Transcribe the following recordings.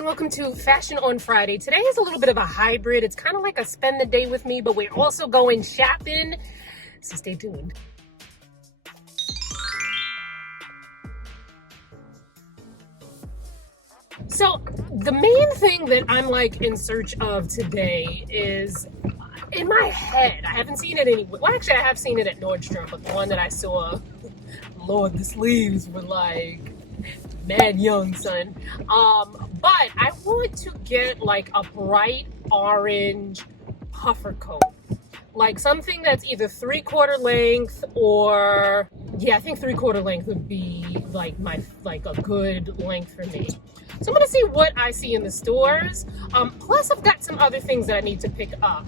and welcome to Fashion on Friday. Today is a little bit of a hybrid. It's kind of like a spend the day with me, but we're also going shopping, so stay tuned. So the main thing that I'm like in search of today is in my head. I haven't seen it anywhere. Well, actually I have seen it at Nordstrom, but the one that I saw, Lord, the sleeves were like mad young, son. But I want to get like a bright orange puffer coat, like something that's either 3/4 length or, yeah, I think 3/4 length would be like a good length for me. So I'm gonna see what I see in the stores. Plus I've got some other things that I need to pick up.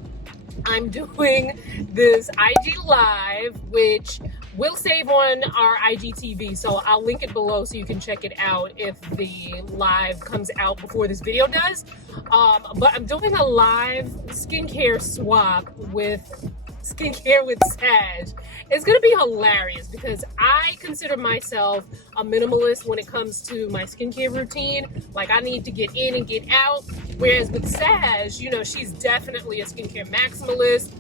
I'm doing this IG live, which will save on our IGTV, so I'll link it below so you can check it out if the live comes out before this video does. But I'm doing a live skincare swap with Sag. It's gonna be hilarious because I consider myself a minimalist when it comes to my skincare routine. Like, I need to get in and get out, whereas with Sag, you know, she's definitely a skincare maximalist.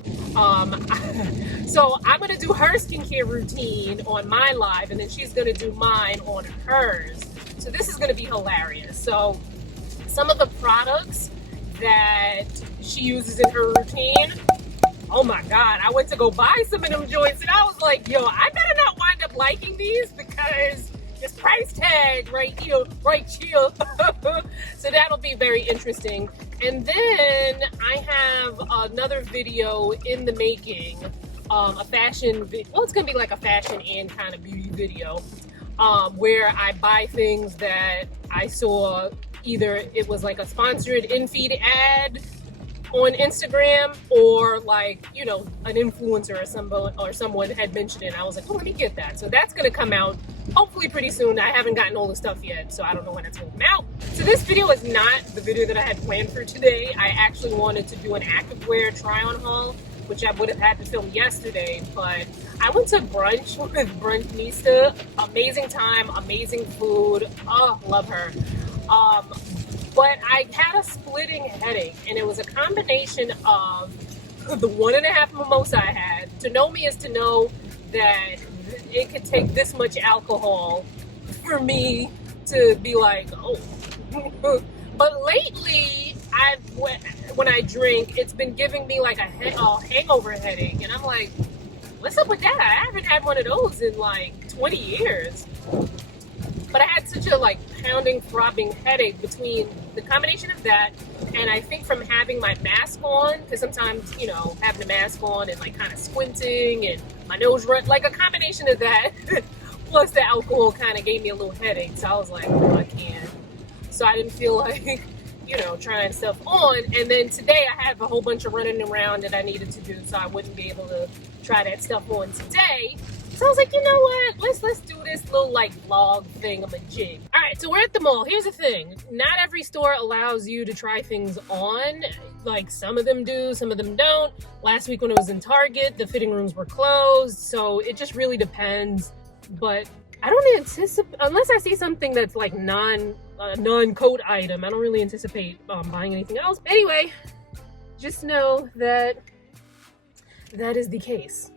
So I'm gonna do her skincare routine on my live, and then she's gonna do mine on hers. So this is gonna be hilarious. So some of the products that she uses in her routine, oh my God, I went to go buy some of them joints and I was like, yo, I better not wind up liking these because this price tag right here. So that'll be very interesting. And then I have another video in the making, a fashion, well, it's gonna be like a fashion and kind of beauty video, where I buy things that I saw, either it was like a sponsored in-feed ad on Instagram, or like, you know, an influencer or someone had mentioned it and I was like, oh, let me get that. So that's gonna come out hopefully pretty soon. I haven't gotten all the stuff yet, so I don't know when it's gonna come out. So this video is not the video that I had planned for today. I actually wanted to do an activewear try-on haul, which I would have had to film yesterday, but I went to brunch with Brunchista. Amazing time, amazing food. Oh, love her. But I had a splitting headache, and it was a combination of the 1.5 mimosa I had. To know me is to know that it could take this much alcohol for me to be like, oh. But lately, when I drink, it's been giving me like a hangover headache, and I'm like, what's up with that? I haven't had one of those in like 20 years. But I had such a like pounding, throbbing headache between the combination of that, and I think from having my mask on, because sometimes, you know, having the mask on and like kind of squinting and my nose run, like a combination of that, plus the alcohol kind of gave me a little headache. So I was like, oh, I can't. So I didn't feel like, you know, trying stuff on. And then today I have a whole bunch of running around that I needed to do, so I wouldn't be able to try that stuff on today. So I was like, you know what? Let's do this little like vlog thing of a jig. All right, so we're at the mall. Here's the thing. Not every store allows you to try things on. Like, some of them do, some of them don't. Last week when it was in Target, the fitting rooms were closed. So it just really depends. But I don't anticipate, unless I see something that's like non-coat item, I don't really anticipate buying anything else. But anyway, just know that that is the case.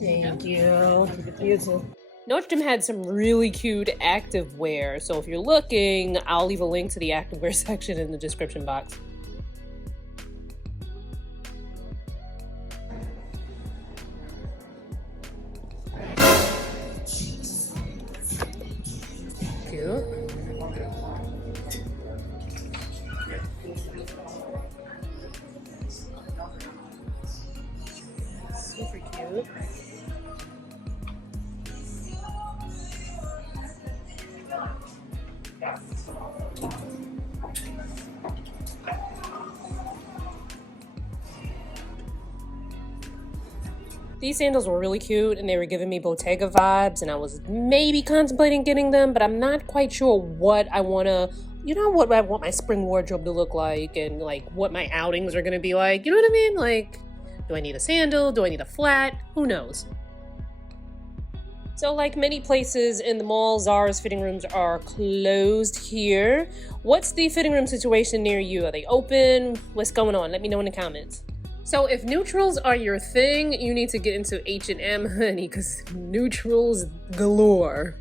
Thank you. You too. Nordstrom had some really cute activewear, so if you're looking, I'll leave a link to the activewear section in the description box. Cute. Super cute. These sandals were really cute and they were giving me Bottega vibes, and I was maybe contemplating getting them, but I'm not quite sure what I want to, you know, what I want my spring wardrobe to look like and like what my outings are going to be like. You know what I mean? Like, do I need a sandal? Do I need a flat? Who knows? So like many places in the mall, Zara's fitting rooms are closed here. What's the fitting room situation near you? Are they open? What's going on? Let me know in the comments. So if neutrals are your thing, you need to get into H&M, honey, because neutrals galore.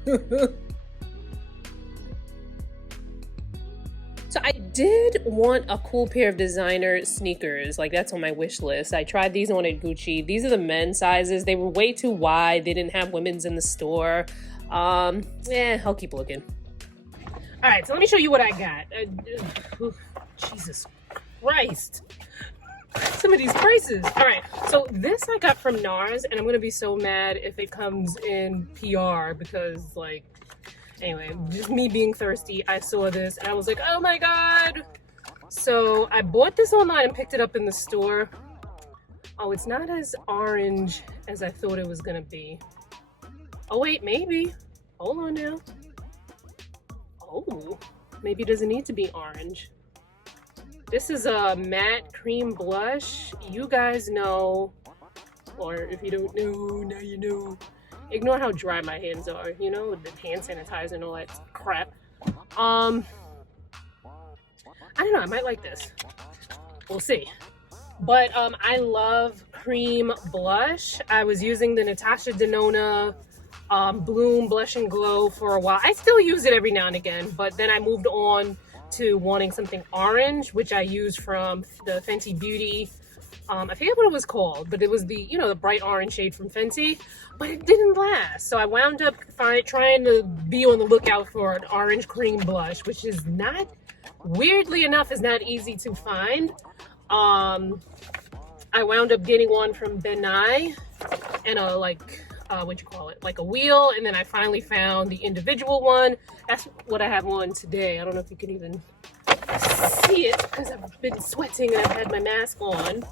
So I did want a cool pair of designer sneakers. Like, that's on my wish list. I tried these on at Gucci. These are the men's sizes. They were way too wide. They didn't have women's in the store. I'll keep looking. All right, so let me show you what I got. Jesus Christ. Some of these prices. All right, so this I got from NARS, and I'm gonna be so mad if it comes in PR because, like, anyway, just me being thirsty, I saw this and I was like, oh my God. So I bought this online and picked it up in the store. Oh, it's not as orange as I thought it was gonna be. Oh wait, maybe. Hold on now. Oh, maybe it doesn't need to be orange. This is a matte cream blush. You guys know, or if you don't know, now you know. Ignore how dry my hands are, you know, with the hand sanitizer and all that crap. I don't know, I might like this. We'll see. But I love cream blush. I was using the Natasha Denona Bloom Blush and Glow for a while. I still use it every now and again, but then I moved on to wanting something orange, which I used from the Fenty Beauty. I forget what it was called, but it was the, you know, the bright orange shade from Fenty, but it didn't last. So I wound up trying to be on the lookout for an orange cream blush, which is not, weirdly enough, is not easy to find. I wound up getting one from Ben Nye and a, like, like a wheel, and then I finally found the individual one. That's what I have on today. I don't know if you can even see it because I've been sweating and I've had my mask on.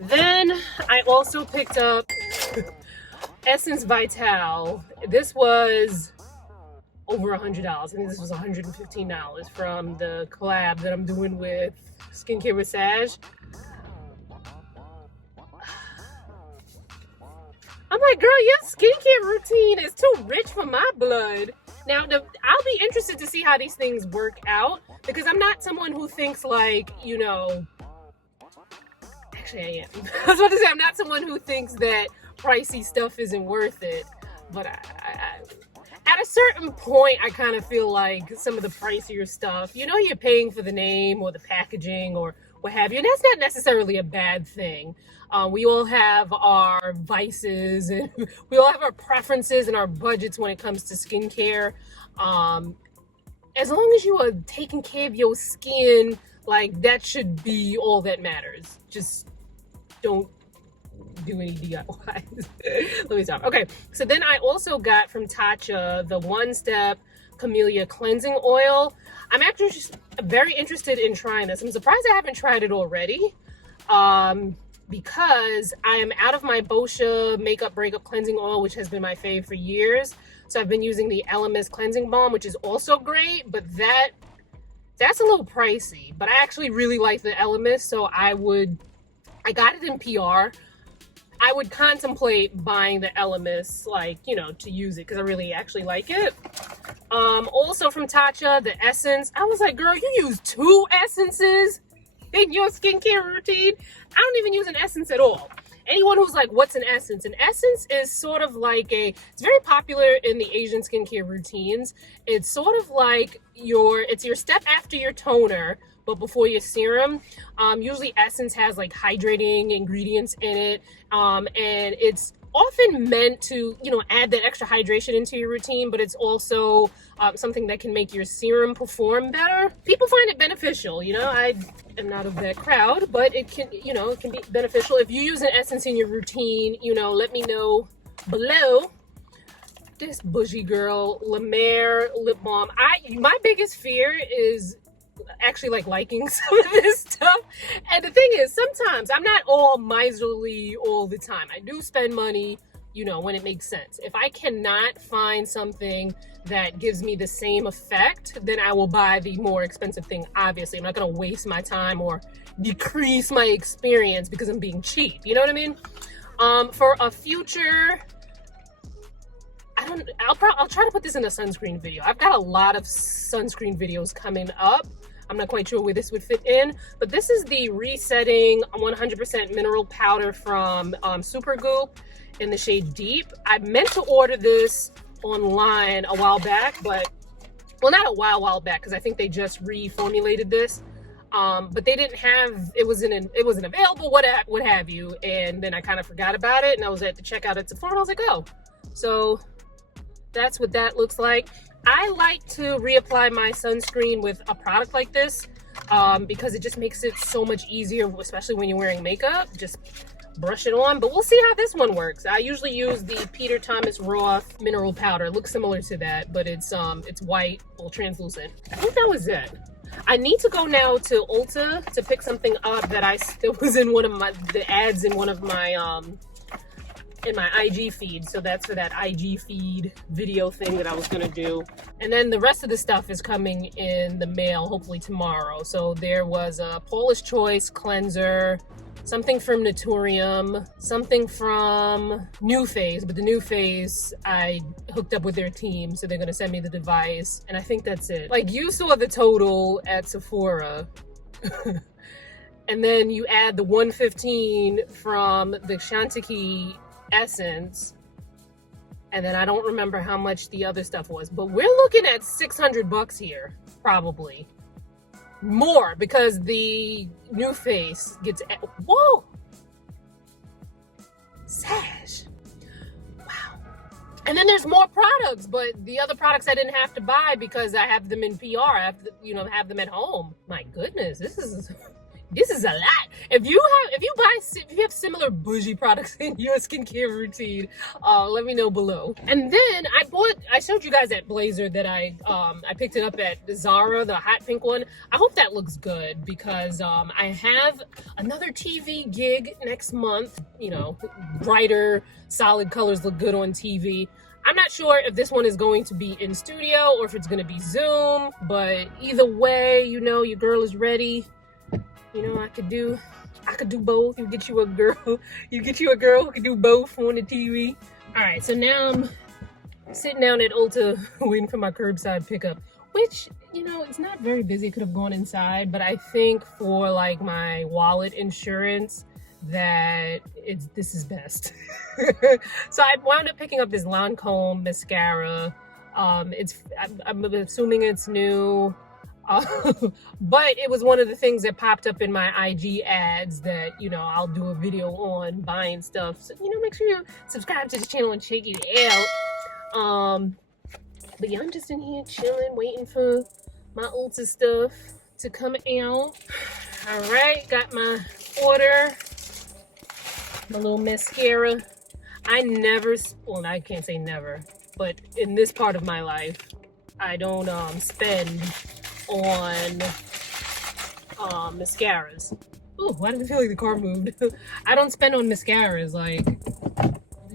Then I also picked up Essence Vital. This was over $100. I think this was $115 from the collab that I'm doing with Skincare with Sage. I'm like, girl, your skincare routine is too rich for my blood. Now, I'll be interested to see how these things work out, because I'm not someone who thinks like, you know, actually I am. I was about to say, I'm not someone who thinks that pricey stuff isn't worth it, but at a certain point, I kind of feel like some of the pricier stuff, you know, you're paying for the name or the packaging or what have you, and that's not necessarily a bad thing. We all have our vices and we all have our preferences and our budgets when it comes to skincare. As long as you are taking care of your skin, like, that should be all that matters. Just don't do any DIYs. Let me stop. Okay, so then I also got from Tatcha the One Step Camellia Cleansing Oil. I'm actually just very interested in trying this. I'm surprised I haven't tried it already. Because I am out of my boscia MakeUp-BreakUp Cleansing Oil, which has been my fave for years. So I've been using the Elemis Cleansing Balm, which is also great, but that's a little pricey. But I actually really like the Elemis, so I got it in PR. I would contemplate buying the Elemis, like, you know, to use it, because I really actually like it. Also from Tatcha, the Essence. I was like, girl, you use 2 essences in your skincare routine? I don't even use an essence at all. Anyone who's like, what's an essence? An essence is sort of like it's very popular in the Asian skincare routines. It's sort of like it's your step after your toner, but before your serum. Usually essence has like hydrating ingredients in it. And it's often meant to, you know, add that extra hydration into your routine, but it's also something that can make your serum perform better. People find it beneficial, you know. I am not of that crowd, but it can, you know, it can be beneficial. If you use an essence in your routine, you know, let me know below. This bougie girl, Mer Lip Balm. My biggest fear is actually like liking some of this stuff. And the thing is, sometimes I'm not all miserly all the time. I do spend money, you know, when it makes sense. If I cannot find something that gives me the same effect, then I will buy the more expensive thing. Obviously, I'm not going to waste my time or decrease my experience because I'm being cheap. You know what I mean? For a future, I'll try to put this in a sunscreen video. I've got a lot of sunscreen videos coming up. I'm not quite sure where this would fit in, but this is the Resetting 100% Mineral Powder from Supergoop in the shade Deep. I meant to order this online a while back, but, well, not a while back, because I think they just reformulated this. But they didn't have, it wasn't available, what have you, and then I kind of forgot about it, and I was at the checkout at Sephora, and I was like, oh. So that's what that looks like. I like to reapply my sunscreen with a product like this because it just makes it so much easier, especially when you're wearing makeup. Just brush it on, but we'll see how this one works. I usually use the Peter Thomas Roth mineral powder. It looks similar to that, but it's white, well, translucent. I think that was it. I need to go now to Ulta to pick something up that was in one of the ads in one of my in my IG feed. So that's for that IG feed video thing that I was gonna do. And then the rest of the stuff is coming in the mail, hopefully tomorrow. So there was a Paula's Choice cleanser, something from Naturium, something from New Phase, but the New Phase, I hooked up with their team, so they're gonna send me the device, and I think that's it. Like, you saw the total at Sephora, and then you add the 115 from the Chantecaille essence, and then I don't remember how much the other stuff was, but we're looking at $600 here, probably. More, because the New Face gets, whoa! Sash. Wow. And then there's more products, but the other products I didn't have to buy because I have them in PR. I have to, have them at home. My goodness, this is a lot. If you have similar bougie products in your skincare routine, let me know below. And then I showed you guys that blazer that I picked it up at Zara, the hot pink one. I hope that looks good because I have another TV gig next month. Brighter, solid colors look good on TV. I'm not sure if this one is going to be in studio or if it's going to be Zoom, but either way, your girl is ready. I could do both. You get you a girl who can do both on the TV. All right, so now I'm sitting down at Ulta waiting for my curbside pickup, which, it's not very busy. Could have gone inside, but I think for like my wallet insurance that this is best. So I wound up picking up this Lancome mascara. I'm assuming it's new. But it was one of the things that popped up in my IG ads that, I'll do a video on buying stuff. So, make sure you subscribe to the channel and check it out. But yeah, I'm just in here chilling, waiting for my Ulta stuff to come out. All right, got my order, my little mascara. I can't say never, but in this part of my life, I don't spend on mascaras. Ooh, why did I feel like the car moved? I don't spend on mascaras. Like,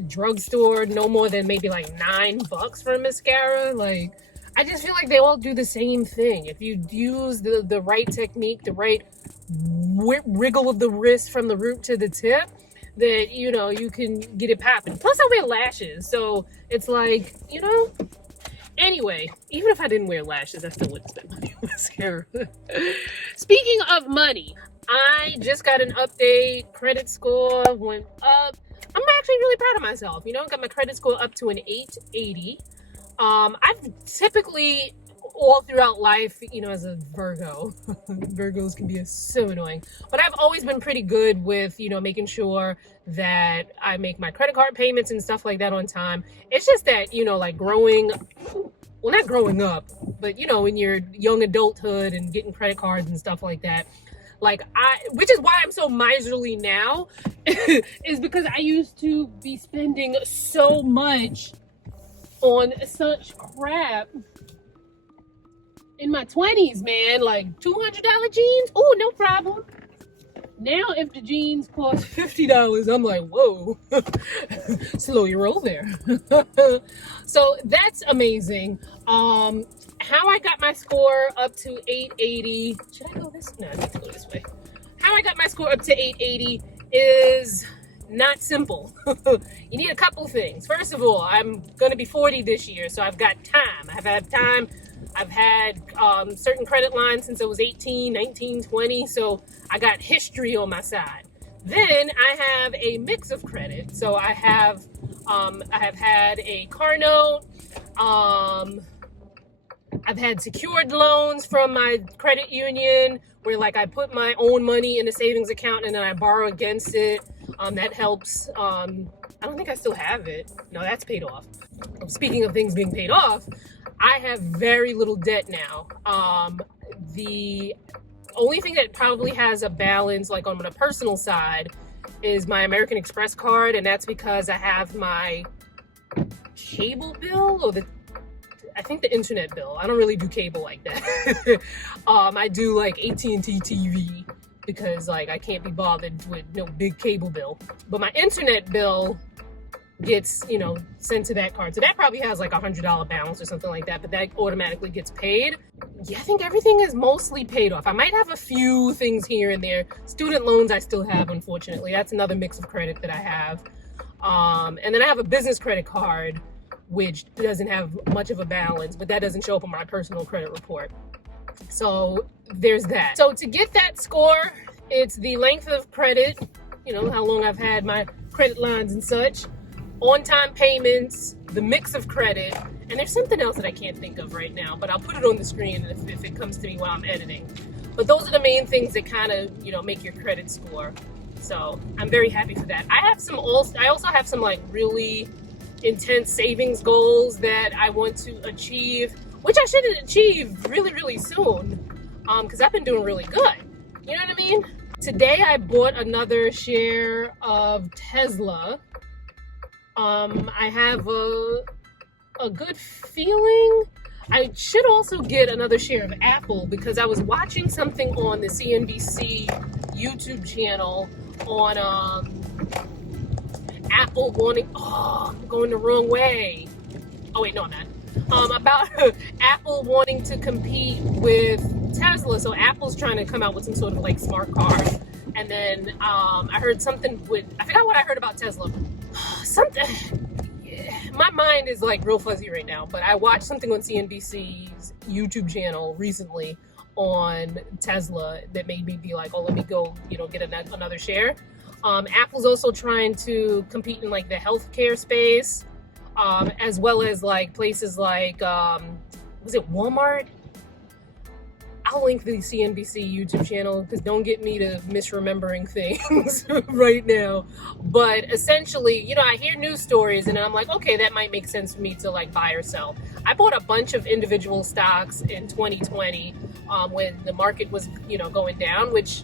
drugstore, no more than maybe like $9 for a mascara. Like, I just feel like they all do the same thing. If you use the right technique, the right wriggle of the wrist from the root to the tip, that you can get it popping. Plus I wear lashes, so it's like, anyway, even if I didn't wear lashes, I still wouldn't spend money on mascara. Speaking of money, I just got an update. Credit score went up. I'm actually really proud of myself. Got my credit score up to an 880. I've typically, all throughout life, as a Virgo, Virgos can be so annoying, but I've always been pretty good with, making sure that I make my credit card payments and stuff like that on time. It's just that, like not growing up, but in your young adulthood and getting credit cards and stuff like that, which is why I'm so miserly now, is because I used to be spending so much on such crap in my 20s, man. Like $200 jeans, oh, no problem. Now if the jeans cost $50, I'm like, whoa. Slow your roll there. So that's amazing. How I got my score up to 880. Should I go this? No, I need to go this way. How I got my score up to 880 is not simple. You need a couple things. First of all, I'm going to be 40 this year, so I've got time. I've had time. I've had certain credit lines since I was 18, 19, 20, so I got history on my side. Then I have a mix of credit. So I have had a car note. I've had secured loans from my credit union where like I put my own money in a savings account and then I borrow against it. That helps. I don't think I still have it. No, that's paid off. Speaking of things being paid off, I have very little debt now. The only thing that probably has a balance, like on the personal side, is my American Express card, and that's because I have my cable bill, or I think the internet bill. I don't really do cable like that. I do like AT&T TV because like I can't be bothered with no big cable bill. But my internet bill gets, you know, sent to that card. So that probably has like $100 balance or something like that, but that automatically gets paid. Yeah, I think everything is mostly paid off. I might have a few things here and there. Student loans I still have, unfortunately. That's another mix of credit that I have. And then I have a business credit card, which doesn't have much of a balance, but that doesn't show up on my personal credit report. So there's that. So to get that score, it's the length of credit, you know, how long I've had my credit lines and such, on-time payments, the mix of credit, and there's something else that I can't think of right now, but I'll put it on the screen if it comes to me while I'm editing. But those are the main things that kind of, you know, make your credit score. So I'm very happy for that. I also have some like really intense savings goals that I want to achieve, which I should achieve really, really soon, because I've been doing really good. You know what I mean? Today I bought another share of Tesla. I have a good feeling. I should also get another share of Apple because I was watching something on the CNBC YouTube channel on Apple wanting, I'm going the wrong way. Oh wait, no I'm not. About Apple wanting to compete with Tesla. So Apple's trying to come out with some sort of like smart car. And then I heard something I forgot what I heard about Tesla. Something, yeah, my mind is like real fuzzy right now, but I watched something on CNBC's YouTube channel recently on Tesla that made me be like, oh, let me go, you know, get another share. Apple's also trying to compete in like the healthcare space, as well as like places like, was it Walmart? I'll link the CNBC YouTube channel because don't get me to misremembering things right now. But essentially, you know, I hear news stories and I'm like, okay, that might make sense for me to like buy or sell. I bought a bunch of individual stocks in 2020 when the market was, you know, going down, which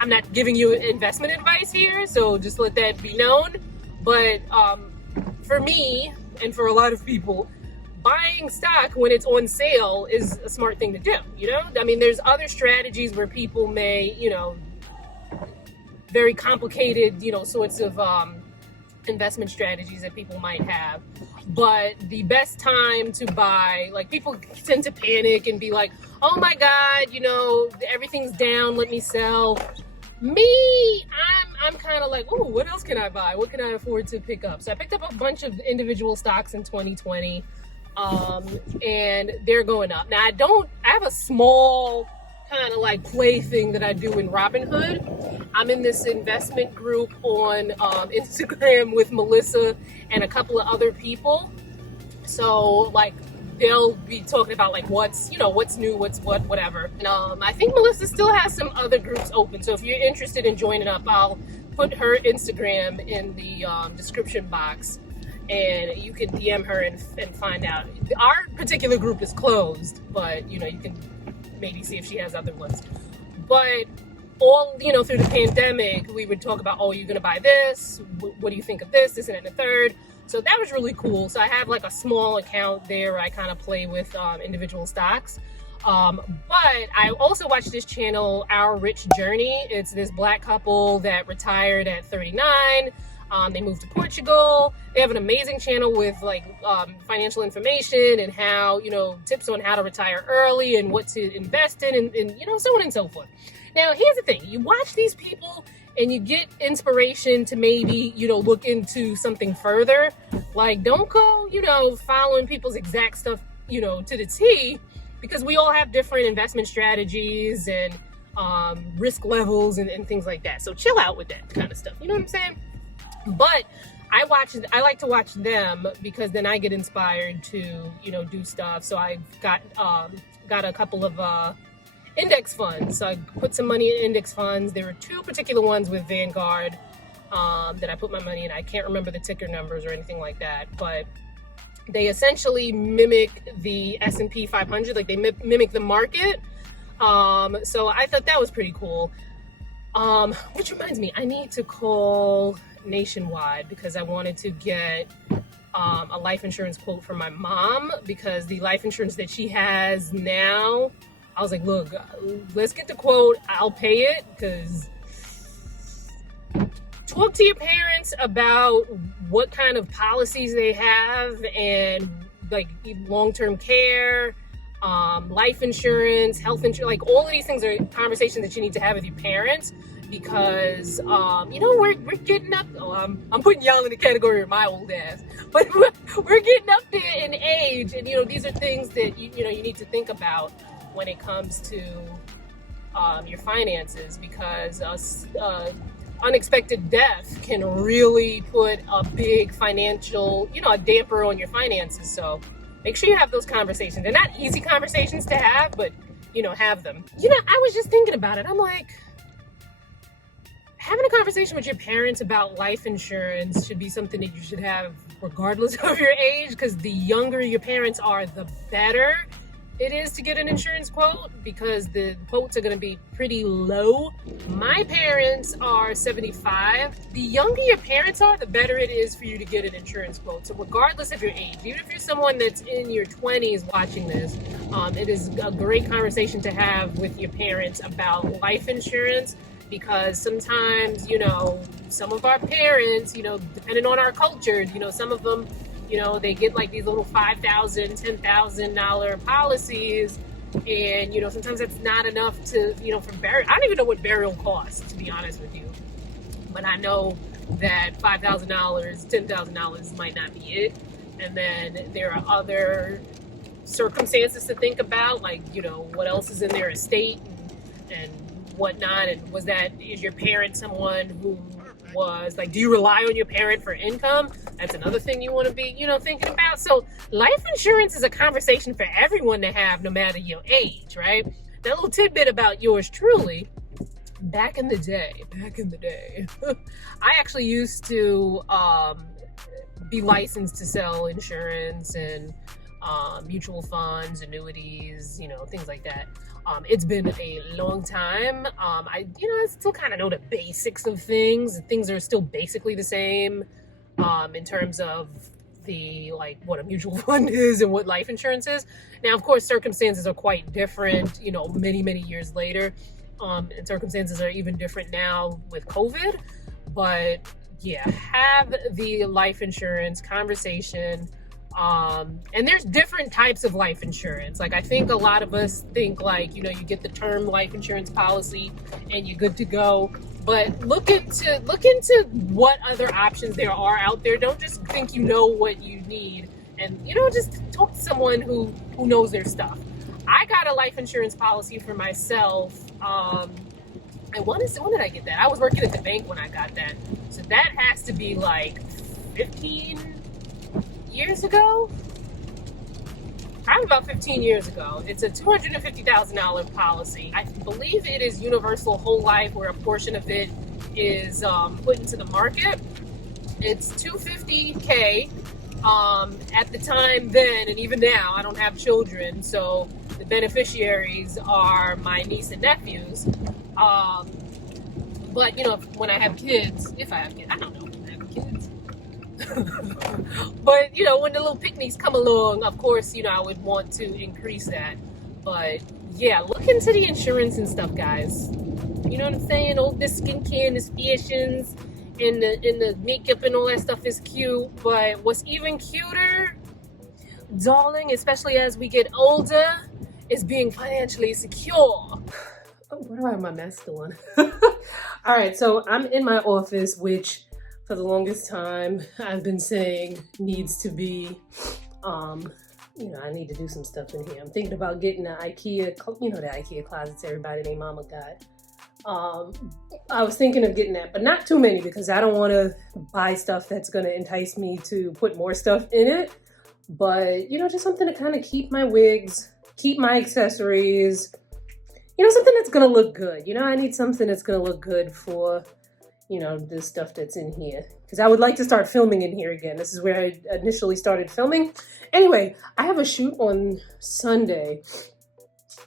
I'm not giving you investment advice here, so just let that be known. But for me and for a lot of people, buying stock when it's on sale is a smart thing to do, you know? I mean, there's other strategies where people may, you know, very complicated, you know, sorts of investment strategies that people might have. But the best time to buy, like people tend to panic and be like, oh my God, you know, everything's down, let me sell. Me, I'm kind of like, oh, what else can I buy? What can I afford to pick up? So I picked up a bunch of individual stocks in 2020. And they're going up. Now I have a small kind of like play thing that I do in Robinhood. I'm in this investment group on Instagram with Melissa and a couple of other people. So like they'll be talking about like what's new, what's what, whatever. And I think Melissa still has some other groups open. So if you're interested in joining up, I'll put her Instagram in the description box. And you can DM her and find out. Our particular group is closed, but you know, you can maybe see if she has other ones. But all, you know, through the pandemic, we would talk about, oh, you're going to buy this. What do you think of this and the third? So that was really cool. So I have like a small account there where I kind of play with individual stocks. But I also watch this channel, Our Rich Journey. It's this Black couple that retired at 39. They moved to Portugal. They have an amazing channel with like financial information and how, you know, tips on how to retire early and what to invest in and you know, so on and so forth. Now, here's the thing. You watch these people and you get inspiration to maybe, you know, look into something further. Like, don't go, you know, following people's exact stuff, you know, to the T, because we all have different investment strategies and risk levels and things like that. So chill out with that kind of stuff. You know what I'm saying? But I like to watch them because then I get inspired to, you know, do stuff. So I got a couple of index funds. So I put some money in index funds. There were two particular ones with Vanguard that I put my money in. I can't remember the ticker numbers or anything like that, but they essentially mimic the S&P 500, like they mimic the market. So I thought that was pretty cool. Which reminds me, I need to call Nationwide because I wanted to get a life insurance quote for my mom, because the life insurance that she has now, I was like, look, let's get the quote. I'll pay it, because talk to your parents about what kind of policies they have, and like long-term care, life insurance, health insurance, like all of these things are conversations that you need to have with your parents, because you know, we're getting up. I'm putting y'all in the category of my old ass, but we're getting up there in age, and you know, these are things that you know, you need to think about when it comes to your finances, because unexpected death can really put a big financial, you know, a damper on your finances. So make sure you have those conversations. They're not easy conversations to have, but you know, have them. You know, I was just thinking about it. I'm like, having a conversation with your parents about life insurance should be something that you should have regardless of your age, because the younger your parents are, the better it is to get an insurance quote, because the quotes are going to be pretty low. My parents are 75. The younger your parents are, the better it is for you to get an insurance quote. So regardless of your age, even if you're someone that's in your 20s watching this, it is a great conversation to have with your parents about life insurance, because sometimes, you know, some of our parents, you know, depending on our culture, you know, some of them, you know, they get like these little $5,000, $10,000 policies, and you know, sometimes that's not enough to, you know, for burial. I don't even know what burial costs, to be honest with you, but I know that $5,000, $10,000 might not be it. And then there are other circumstances to think about, like, you know, what else is in their estate and whatnot, and is your parent someone who was like, do you rely on your parent for income? That's another thing you want to be, you know, thinking about. So life insurance is a conversation for everyone to have, no matter your age, right? That little tidbit about yours truly, back in the day, I actually used to be licensed to sell insurance and mutual funds, annuities, you know, things like that. It's been a long time. I still kind of know the basics of things. Things are still basically the same in terms of the, like, what a mutual fund is and what life insurance is. Now, of course, circumstances are quite different, you know, many, many years later. And circumstances are even different now with COVID. But yeah, have the life insurance conversation. And there's different types of life insurance. Like, I think a lot of us think, like, you know, you get the term life insurance policy and you're good to go. But look into what other options there are out there. Don't just think you know what you need, and, you know, just talk to someone who knows their stuff. I got a life insurance policy for myself. And when did I get that? I was working at the bank when I got that. So that has to be like 15 years ago. Probably about 15 years ago. It's a $250,000 policy. I believe it is universal whole life, where a portion of it is put into the market. It's $250K at the time then, and even now. I don't have children, so the beneficiaries are my niece and nephews. But, you know, when I have kids, if I have kids, I don't know if I have kids. But, you know, when the little picnics come along, of course, you know, I would want to increase that. But yeah, look into the insurance and stuff, guys. You know what I'm saying? All this skincare and the facials and the makeup and all that stuff is cute. But what's even cuter, darling, especially as we get older, is being financially secure. Oh, what do I have my mask still on? All right, so I'm in my office, which for the longest time I've been saying needs to be, you know, I need to do some stuff in here. I'm thinking about getting an IKEA, you know, the IKEA closets everybody named Mama got. I was thinking of getting that, but not too many because I don't want to buy stuff that's going to entice me to put more stuff in it. But, you know, just something to kind of keep my wigs, keep my accessories, you know, something that's going to look good. You know, I need something that's going to look good for, you know, the stuff that's in here. Because I would like to start filming in here again. This is where I initially started filming. Anyway, I have a shoot on Sunday.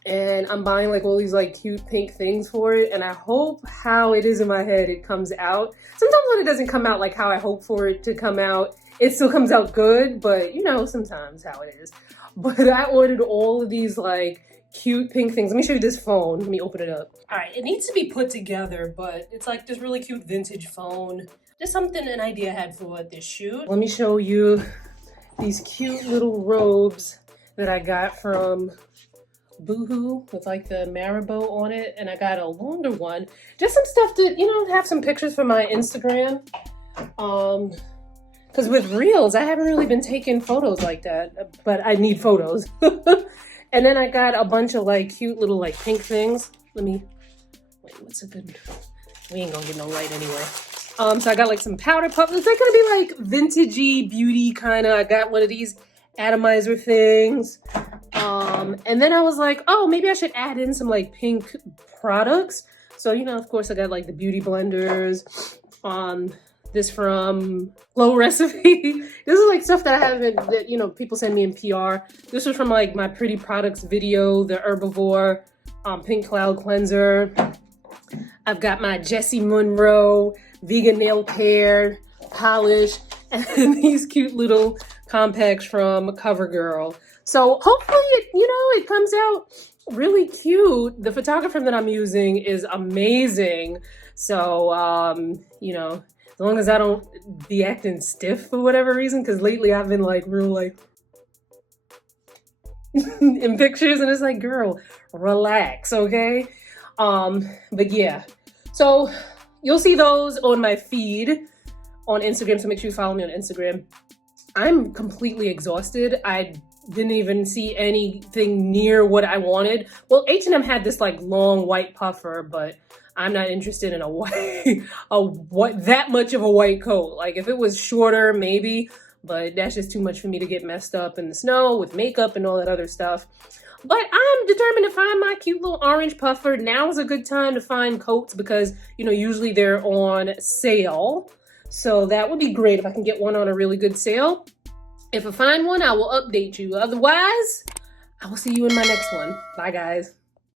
And I'm buying like all these like cute pink things for it. And I hope how it is in my head it comes out. Sometimes when it doesn't come out like how I hope for it to come out, it still comes out good. But you know, sometimes how it is. But I ordered all of these like cute pink things. Let me show you this phone. Let me open it up. All right, it needs to be put together, but it's like this really cute vintage phone. Just something, an idea I had for this shoot. Let me show you these cute little robes that I got from Boohoo with like the marabou on it, and I got a longer one. Just some stuff to, you know, have some pictures for my Instagram. Because with Reels, I haven't really been taking photos like that, but I need photos. And then I got a bunch of like cute little like pink things. Let me, wait, what's a good, we ain't gonna get no light anyway. So I got like some powder puff. It's like gonna be like vintagey beauty kind of. I got one of these atomizer things. And then I was like, oh, maybe I should add in some like pink products. So, you know, of course I got like the beauty blenders. This from Glow Recipe. This is like stuff that I haven't, that, you know, people send me in PR. This was from like my Pretty Products video, the Herbivore Pink Cloud Cleanser. I've got my Jessie Monroe vegan nail care polish, and these cute little compacts from CoverGirl. So hopefully it, you know, it comes out really cute. The photographer that I'm using is amazing. So, you know, as long as I don't be acting stiff for whatever reason, because lately I've been like real like in pictures, and it's like, girl, relax, okay? But yeah, so you'll see those on my feed on Instagram, so make sure you follow me on Instagram. I'm completely exhausted. I didn't even see anything near what I wanted. Well, H&M had this like long white puffer, but I'm not interested in a white, that much of a white coat. Like if it was shorter, maybe, but that's just too much for me to get messed up in the snow with makeup and all that other stuff. But I'm determined to find my cute little orange puffer. Now is a good time to find coats because, you know, usually they're on sale. So that would be great if I can get one on a really good sale. If I find one, I will update you. Otherwise, I will see you in my next one. Bye, guys.